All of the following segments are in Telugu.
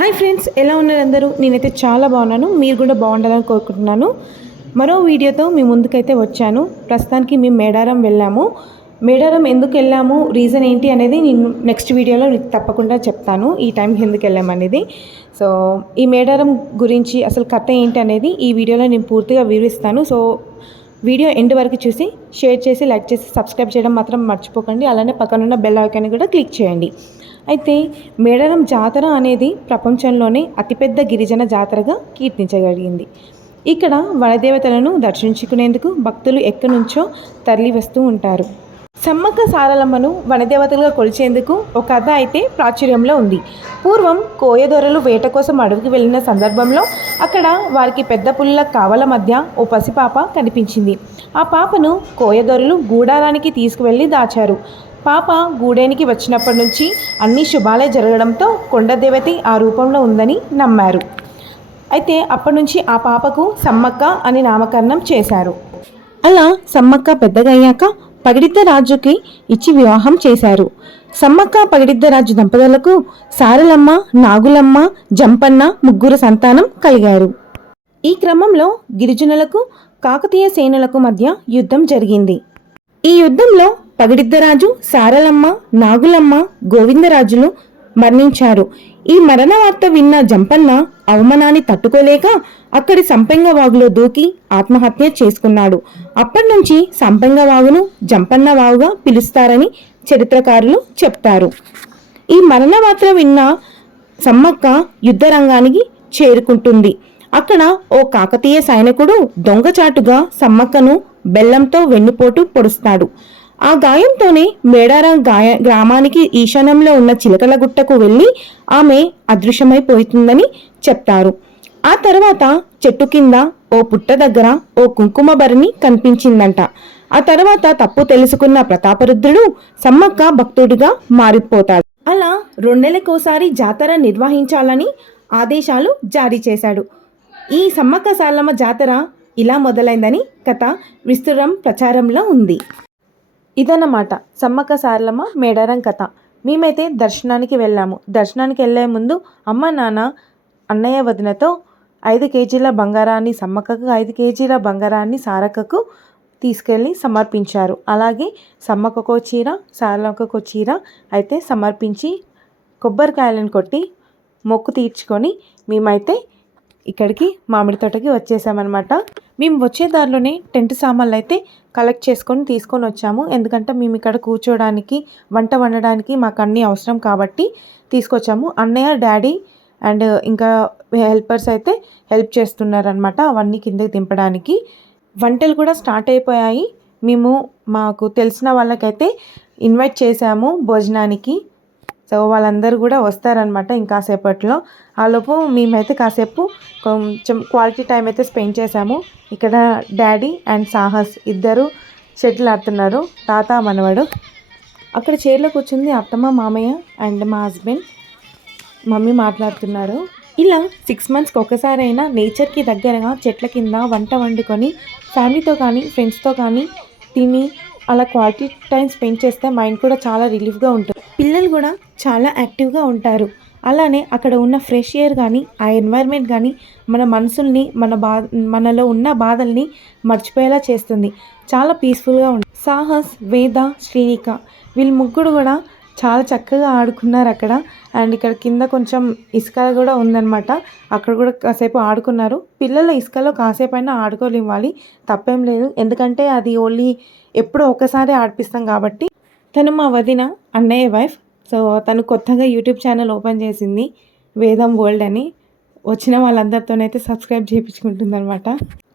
హాయ్ ఫ్రెండ్స్ ఎలా ఉన్నారు అందరూ? నేనైతే చాలా బాగున్నాను. మీరు కూడా బాగుండాలని కోరుకుంటున్నాను. మరో వీడియోతో మీ ముందుకైతే వచ్చాను. ప్రస్తుతానికి మేము మేడారం వెళ్ళాము. మేడారం ఎందుకు వెళ్ళాము? రీజన్ ఏంటి అనేది నేను నెక్స్ట్ వీడియోలో మీకు తప్పకుండా చెప్తాను. ఈ టైంకి ఎందుకు వెళ్ళాము అనేది. సో ఈ మేడారం గురించి అసలు కథ ఏంటి అనేది ఈ వీడియోలో నేను పూర్తిగా వివరిస్తాను. సో వీడియో ఎండ్ వరకు చూసి షేర్ చేసి లైక్ చేసి సబ్స్క్రైబ్ చేయడం మాత్రం మర్చిపోకండి. అలానే పక్కనున్న బెల్ ఐకాన్ కూడా క్లిక్ చేయండి. అయితే మేడారం జాతర అనేది ప్రపంచంలోనే అతిపెద్ద గిరిజన జాతరగా కీర్తించగలిగింది. ఇక్కడ వనదేవతలను దర్శించుకునేందుకు భక్తులు ఎక్కడి నుంచో తరలి వస్తూ ఉంటారు. సమ్మక్క సారలమ్మను వనదేవతలుగా కొలిచేందుకు ఒక కథ అయితే ప్రాచుర్యంలో ఉంది. పూర్వం కోయదొరలు వేట కోసం అడవికి వెళ్ళిన సందర్భంలో అక్కడ వారికి పెద్ద పుల్ల కావల మధ్య ఓ పసిపాప కనిపించింది. ఆ పాపను కోయదొరలు గూడారానికి తీసుకువెళ్ళి దాచారు. పాప గూడేనికి వచ్చినప్పటి నుంచి అన్ని శుభాలే జరగడంతో కొండదేవతి ఆ రూపంలో ఉందని నమ్మారు. అయితే అప్పటి నుంచి ఆ పాపకు సమ్మక్క అని నామకరణం చేశారు. అలా సమ్మక్క పెద్దగయ్యాక పగిడిద్ద రాజుకి ఇచ్చి వివాహం చేశారు. సమ్మక్క పగిడిద్ద రాజు దంపతులకు సారలమ్మ నాగులమ్మ జంపన్న ముగ్గురు సంతానం కలిగారు. ఈ క్రమంలో గిరిజనులకు కాకతీయ సేనలకు మధ్య యుద్ధం జరిగింది. ఈ యుద్ధంలో పగిడిద్దరాజు సారలమ్మ నాగులమ్మ గోవిందరాజులు మరణించారు. ఈ మరణ వార్త విన్న జంపన్న అవమానాన్ని తట్టుకోలేక అక్కడి సంపెంగ వాగులో దూకి ఆత్మహత్య చేసుకున్నాడు. అప్పటి నుంచి సంపెంగ వాగును జంపన్న వాగుగా పిలుస్తారని చరిత్రకారులు చెప్తారు. ఈ మరణ వార్త విన్న సమ్మక్క యుద్ధరంగానికి చేరుకుంటుంది. అక్కడ ఓ కాకతీయ సైనికుడు దొంగచాటుగా సమ్మక్కను బెల్లంతో వెన్నుపోటు పొడుస్తాడు. ఆ గాయంతోనే మేడారం గాయ గ్రామానికి ఈశాన్యంలో ఉన్న చిలకల గుట్టకు వెళ్ళి ఆమె అదృశ్యమైపోతుందని చెప్తారు. ఆ తర్వాత చెట్టు కింద ఓ పుట్ట దగ్గర ఓ కుంకుమ భరణి కనిపించిందంట. ఆ తర్వాత తప్పు తెలుసుకున్న ప్రతాపరుద్రుడు సమ్మక్క భక్తుడిగా మారిపోతాడు. అలా రెండేళ్ళకోసారి జాతర నిర్వహించాలని ఆదేశాలు జారీ చేశాడు. ఈ సమ్మక్క సాలమ్మ జాతర ఇలా మొదలైందని కథ విస్తృతం ప్రచారంలో ఉంది. ఇదన్నమాట సమ్మక్క సారలమ్మ మేడారం కథ. మేమైతే దర్శనానికి వెళ్ళాము. దర్శనానికి వెళ్ళే ముందు అమ్మ నాన్న అన్నయ్య వదినతో ఐదు కేజీల బంగారాన్ని సమ్మక్కకు ఐదు కేజీల బంగారాన్ని సారక్కకు తీసుకెళ్ళి సమర్పించారు. అలాగే సమ్మక్కకో చీర సారలక్కకో చీర అయితే సమర్పించి కొబ్బరికాయలను కొట్టి మొక్కు తీర్చుకొని మేమైతే ఇక్కడికి మామిడి తోటకి వచ్చేసామన్నమాట. మేము వచ్చే దారిలోనే టెంట్ సామాన్లు అయితే కలెక్ట్ చేసుకొని తీసుకొని వచ్చాము. ఎందుకంటే మేము ఇక్కడ కూర్చోడానికి వంట వండడానికి మాకు అన్నీ అవసరం కాబట్టి తీసుకొచ్చాము. అన్నయ్య డాడీ అండ్ ఇంకా హెల్పర్స్ అయితే హెల్ప్ చేస్తున్నారనమాట అవన్నీ కిందకి దింపడానికి. వంటలు కూడా స్టార్ట్ అయిపోయాయి. మేము మాకు తెలిసిన వాళ్ళకైతే ఇన్వైట్ చేశాము భోజనానికి. సో వాళ్ళందరూ కూడా వస్తారనమాట ఇంకాసేపట్లో ఆలోపు మేమైతే కాసేపు కొంచెం క్వాలిటీ టైం అయితే స్పెండ్ చేశాము. ఇక్కడ డాడీ అండ్ సాహస్ ఇద్దరు షటిల్ ఆడుతున్నారు. తాత మనవడు. అక్కడ చైర్లో కూర్చుంది అత్తమ్మ మామయ్య అండ్ మా హస్బెండ్ మమ్మీ మాట్లాడుతున్నారు. ఇలా సిక్స్ మంత్స్కి ఒకసారి అయినా నేచర్కి దగ్గరగా చెట్ల కింద వంట వండుకొని ఫ్యామిలీతో కానీ ఫ్రెండ్స్తో కానీ తిని అలా క్వాలిటీ టైం స్పెండ్ చేస్తే మైండ్ కూడా చాలా రిలీఫ్గా ఉంటుంది. పిల్లలు కూడా చాలా యాక్టివ్గా ఉంటారు. అలానే అక్కడ ఉన్న ఫ్రెష్ ఎయిర్ కానీ ఆ ఎన్వైర్న్మెంట్ కానీ మన మనసుల్ని మన బా మనలో ఉన్న బాధల్ని మర్చిపోయేలా చేస్తుంది. చాలా పీస్ఫుల్గా ఉంటుంది సాహస్ వేద శ్రీనిక వీళ్ళు ముగ్గురు కూడా చాలా చక్కగా ఆడుకున్నారు అక్కడ. అండ్ ఇక్కడ కింద కొంచెం ఇసుక కూడా ఉందన్నమాట. అక్కడ కూడా కాసేపు ఆడుకున్నారు. పిల్లలు ఇసుకలో కాసేపు అయినా ఆడుకోనివ్వాలి. తప్పేం లేదు. ఎందుకంటే అది ఓన్లీ ఎప్పుడో ఒకసారి ఆడిపిస్తాం కాబట్టి తను మా వదిన అన్నయ్య వైఫ్. సో తను కొత్తగా యూట్యూబ్ ఛానల్ ఓపెన్ చేసింది వేదం వరల్డ్ అని. వచ్చిన వాళ్ళందరితోనైతే సబ్స్క్రైబ్ చేయించుకుంటుంది అనమాట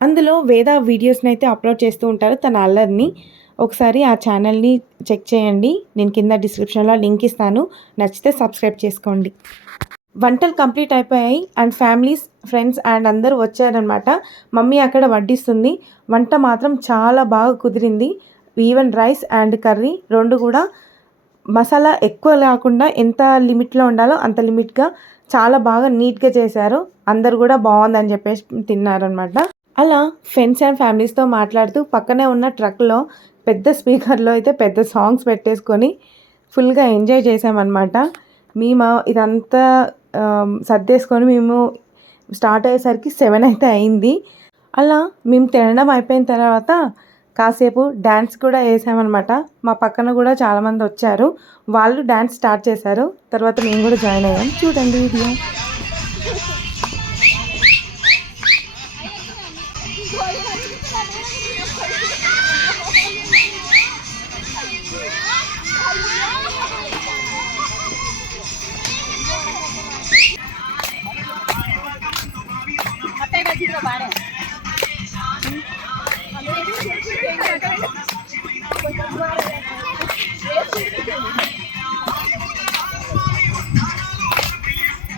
అందులో వేద వీడియోస్ని అయితే అప్లోడ్ చేస్తూ ఉంటారు తన అల్లరిని. ఒకసారి ఆ ఛానల్ని చెక్ చేయండి. నేను కింద డిస్క్రిప్షన్లో లింక్ ఇస్తాను. నచ్చితే సబ్స్క్రైబ్ చేసుకోండి. వంటలు కంప్లీట్ అయిపోయాయి. అండ్ ఫ్యామిలీస్ ఫ్రెండ్స్ అండ్ అందరూ వచ్చారనమాట మమ్మీ అక్కడ వడ్డిస్తుంది. వంట మాత్రం చాలా బాగా కుదిరింది. ఈవెన్ రైస్ అండ్ కర్రీ రెండు కూడా మసాలా ఎక్కువ లేకుండా ఎంత లిమిట్లో ఉండాలో అంత లిమిట్గా చాలా బాగా నీట్గా చేశారు. అందరు కూడా బాగుందని చెప్పేసి తిన్నారనమాట అలా ఫ్రెండ్స్ అండ్ ఫ్యామిలీస్తో మాట్లాడుతూ పక్కనే ఉన్న ట్రక్లో పెద్ద స్పీకర్లో అయితే పెద్ద సాంగ్స్ పెట్టేసుకొని ఫుల్గా ఎంజాయ్ చేసామన్నమాట మేము ఇదంతా సర్దేసుకొని మేము స్టార్ట్ అయ్యేసరికి సెవెన్ అయితే అయింది. అలా మేము తినడం అయిపోయిన తర్వాత కాసేపు డ్యాన్స్ కూడా వేసామన్నమాట. మా పక్కన కూడా చాలామంది వచ్చారు. వాళ్ళు డ్యాన్స్ స్టార్ట్ చేశారు. తర్వాత మేము కూడా జాయిన్ అయ్యాం. చూడండి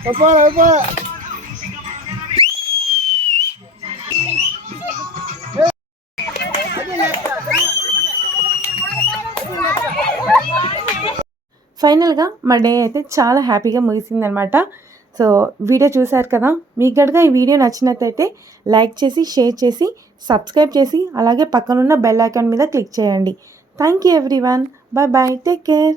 వీడియో ఫైనల్గా మా డే అయితే చాలా హ్యాపీగా ముగిసిందనమాట. సో వీడియో చూశారు కదా మీకు గనుక ఈ వీడియో నచ్చినట్టయితే లైక్ చేసి షేర్ చేసి సబ్స్క్రైబ్ చేసి అలాగే పక్కనున్న బెల్ ఐకాన్ మీద క్లిక్ చేయండి. Thank you everyone. Bye bye. Take care.